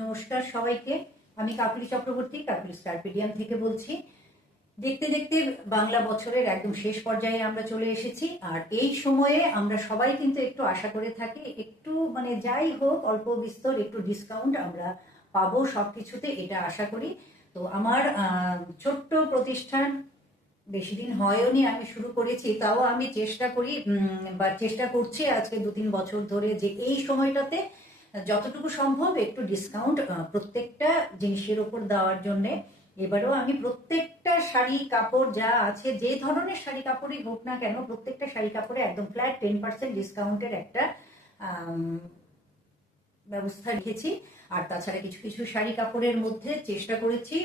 নমস্কার সবাইকে। আমি কাকলি চক্রবর্তী, কাকলি কার্পেডিয়াম থেকে বলছি। দেখতে দেখতে বাংলা বছরের একদম শেষ পর্যায়ে আমরা চলে এসেছি। আর এই সময়ে আমরা সবাই কিন্তু একটু আশা করে থাকি, একটু মানে যাই হোক অল্প বিস্তর একটু ডিসকাউন্ট আমরা পাবো সবকিছুতে, এটা আশা করি। তো আমার ছোট্ট প্রতিষ্ঠান, বেশি দিন হয়নি আমি শুরু করেছি, তাও আমি চেষ্টা করি বা চেষ্টা করছি আজকে 2-3 বছর ধরে যে এই সময়টাতে যতটুকু সম্ভব একটু ডিসকাউন্ট প্রত্যেকটা জিনিসের উপর দেওয়ার জন্যে। এবারেও আমি প্রত্যেকটা শাড়ি কাপড় যা আছে, যে ধরনের শাড়ি কাপড়ই হোক না কেন, প্রত্যেকটা শাড়ি কাপড়ে একদম ফ্ল্যাট 10% ডিসকাউন্টের একটা ব্যবস্থা রেখেছি। আর তাছাড়া কিছু কিছু শাড়ি কাপড়ের মধ্যে চেষ্টা করেছি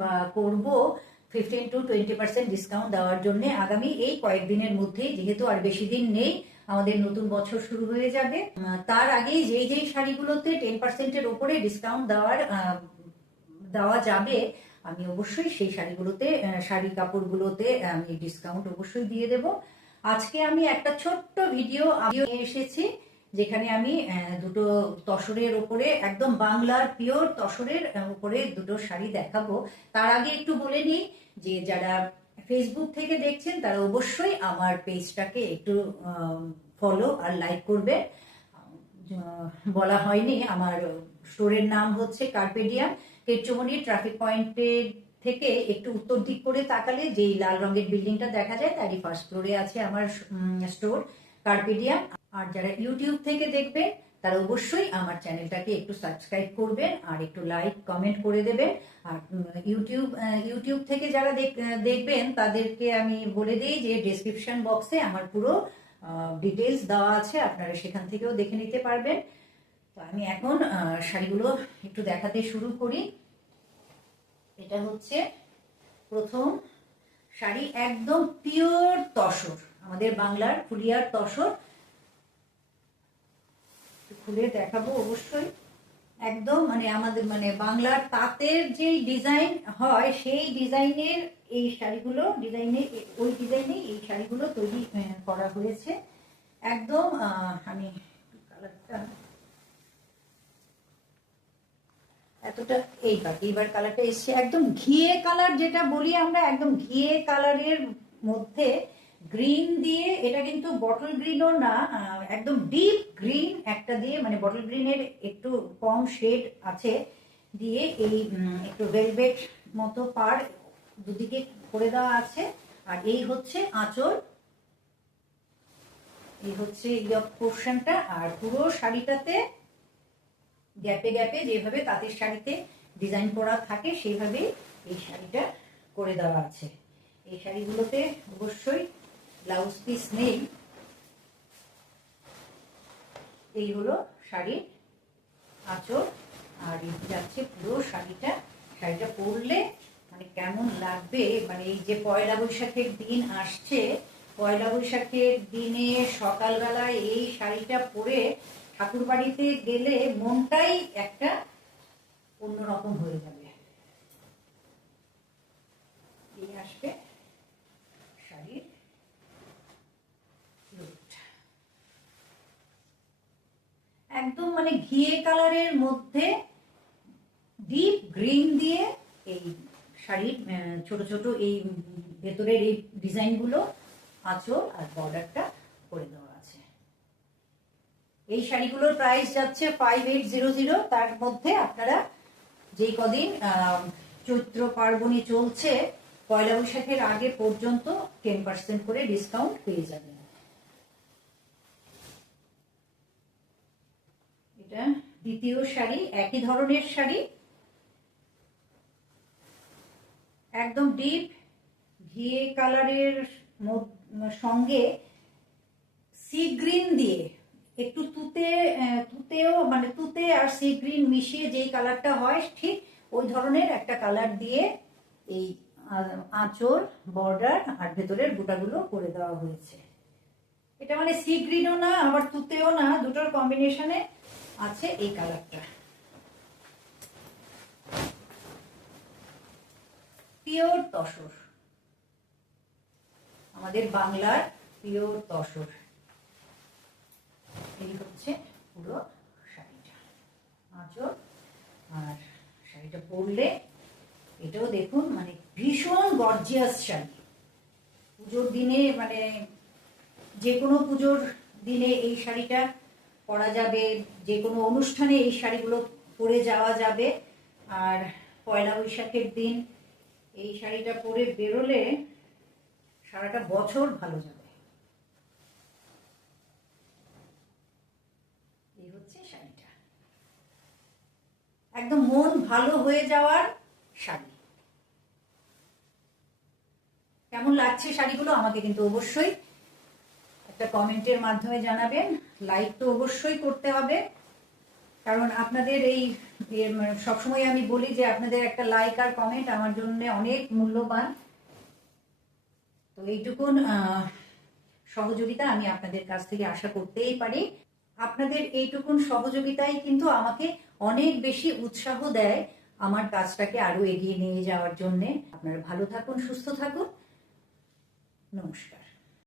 বা করব 15-20% ডিসকাউন্ট দেওয়ার জন্য আগামী এই কয়েকদিনের মধ্যেই, যেহেতু আর বেশি দিন নেই, আমাদের নতুন বছর শুরু হয়ে যাবে। তার আগেই যেই যেই শাড়িগুলোতে 10%-এর ওপরে ডিসকাউন্ট দেওয়া যাবে, আমি অবশ্যই সেই শাড়িগুলোতে, শাড়ি কাপড়গুলোতে আমি ডিসকাউন্ট অবশ্যই দিয়ে দেব। আজকে আমি একটা ছোট্ট ভিডিও নিয়ে এসেছি, যেখানে আমি দুটো তসরের ওপরে, একদম বাংলার পিওর তসরের উপরে দুটো শাড়ি দেখাবো। তার আগে একটু বলে নিই যে যারা ফেসবুক থেকে দেখছেন তারা অবশ্যই আমার পেজটাকে একটু ফলো আর লাইক করবে। বলা হয়নি, আমার স্টোরের নাম হচ্ছে কার্পেডিয়াম। কেটচুমনি ট্রাফিক পয়েন্টের থেকে একটু উত্তর দিক করে তাকালে যেই লাল রঙের বিল্ডিংটা দেখা যায়, তারই ফার্স্ট ফ্লোরে আছে আমার স্টোর কার্পেডিয়াম। আর যারা ইউটিউব থেকে দেখবেন তারা অবশ্যই আমার চ্যানেলটাকে একটু সাবস্ক্রাইব করবেন আর একটু লাইক কমেন্ট করে দেবেন। আর ইউটিউব থেকে যারা দেখবেন তাদেরকে আমি বলে দিই যে ডেসক্রিপশন বক্সে আমার পুরো ডিটেলস দেওয়া আছে, আপনারা সেখান থেকেও দেখে নিতে পারবেন। তো আমি এখন শাড়িগুলো একটু দেখাতে শুরু করি। এটা হচ্ছে প্রথম শাড়ি, একদম পিওর তসর, আমাদের বাংলার ফুলিয়ার তসর। খুলে দেখাবো অবশ্যই। একদম মানে আমাদের মানে বাংলার তাঁতের যে ডিজাইন হয়, সেই ডিজাইনের এই শাড়িগুলো, ওই ডিজাইনে এই শাড়িগুলো তৈরি করা হয়েছে। একদম আমি কালারটা এতটা, এইবার কালারটা এসছে একদম ঘিয়ে কালার, যেটা বলি আমরা, একদম ঘিয়ে কালারের মধ্যে গ্রিন দিয়ে, এটা কিন্তু বটল গ্রিনও না, একদম ডিপ গ্রিন একটা দিয়ে, মানে বটল গ্রিনের একটু কম শেড আছে দিয়ে, এই একটু ভেলভেট মতো পার দুদিকে করে দেওয়া আছে। আর এই হচ্ছে আঁচল, এই হচ্ছে ইয়ক পোর্শনটা। আর পুরো শাড়িটাতে গ্যাপে গ্যাপে যেভাবে তাঁতের শাড়িতে ডিজাইন করা থাকে সেইভাবে এই শাড়িটা করে দেওয়া আছে। এই শাড়িগুলোতে অবশ্যই ব্লাউজ পিস নেই। এই হলো শাড়ির আঁচল, আর এই যাচ্ছে পুরো শাড়িটা। শাড়িটা পরলে মানে কেমন লাগবে, মানে এই যে পয়লা বৈশাখের দিন আসছে, পয়লা বৈশাখের দিনে সকালবেলায় এই শাড়িটা পরে ঠাকুর বাড়িতে গেলে মনটাই একটা অন্যরকম হয়ে যাবে। এই আসবে শাড়ির লুকটা, একদম মানে ঘিয়ে কালারের মধ্যে ডিপ গ্রিন দিয়ে এই শাড়ির ছোট ছোট এই ভেতরের এই ডিজাইনগুলো, আঁচল আর বর্ডারটা করে দেওয়া আছে। এই শাড়িগুলোর প্রাইস যাচ্ছে 5800। তার মধ্যে আপনারা যেই কদিন চৈত্র পার্বণী চলছে, পয়লা বৈশাখের আগে পর্যন্ত 10% করে ডিসকাউন্ট পেয়ে যাবেন। এটা দ্বিতীয় শাড়ি, একই ধরনের শাড়ি, একদম ডিপ ঘিয়ে কালারের সঙ্গে সি গ্রিন দিয়ে, একটু তুতেও মানে তুতে আর সি গ্রিন মিশিয়ে যেই কালারটা হয়, ঠিক ওই ধরনের একটা কালার দিয়ে এই আঁচল, বর্ডার আর ভেতরের বুটাগুলো করে দেওয়া হয়েছে। এটা মানে সি গ্রিনও না আবার তুতেও না, দুটোর কম্বিনেশনে আছে এই কালারটা। পিওর তসর, আমাদের বাংলার পিওর তসর। এই হচ্ছে পুরো শাড়িটা, আঁচল আর শাড়িটা পরলে এটাও দেখুন মানে ভীষণ গর্জিয়াস শাড়ি। পুজোর দিনে মানে যে কোনো পুজোর দিনে এই শাড়িটা পরা যাবে, যে কোনো অনুষ্ঠানে এই শাড়িগুলো পরে যাওয়া যাবে। আর পয়লা বৈশাখের দিন এই শাড়িটা পরে বেরোলে সারাটা বছর ভালো যাবে। এই হচ্ছে শাড়িটা, একদম মন ভালো হয়ে যাওয়ার শাড়ি। কেমন লাগছে শাড়িগুলো আমাকে কিন্তু অবশ্যই একটা কমেন্টের মাধ্যমে জানাবেন। লাইক তো অবশ্যই করতে হবে, কারণ আপনাদের এই সবসময় আমি বলি যে আপনাদের একটা লাইক আর কমেন্ট আমার জন্য অনেক মূল্যবান। তো এইটুকুন সহযোগিতা আমি আপনাদের কাছ থেকে আশা করতেই পারি। আপনাদের এইটুকুন সহযোগিতাই কিন্তু আমাকে অনেক বেশি উৎসাহ দেয় আমার কাজটাকে আরো এগিয়ে নিয়ে যাওয়ার জন্য। আপনারা ভালো থাকুন, সুস্থ থাকুন, নমস্কার।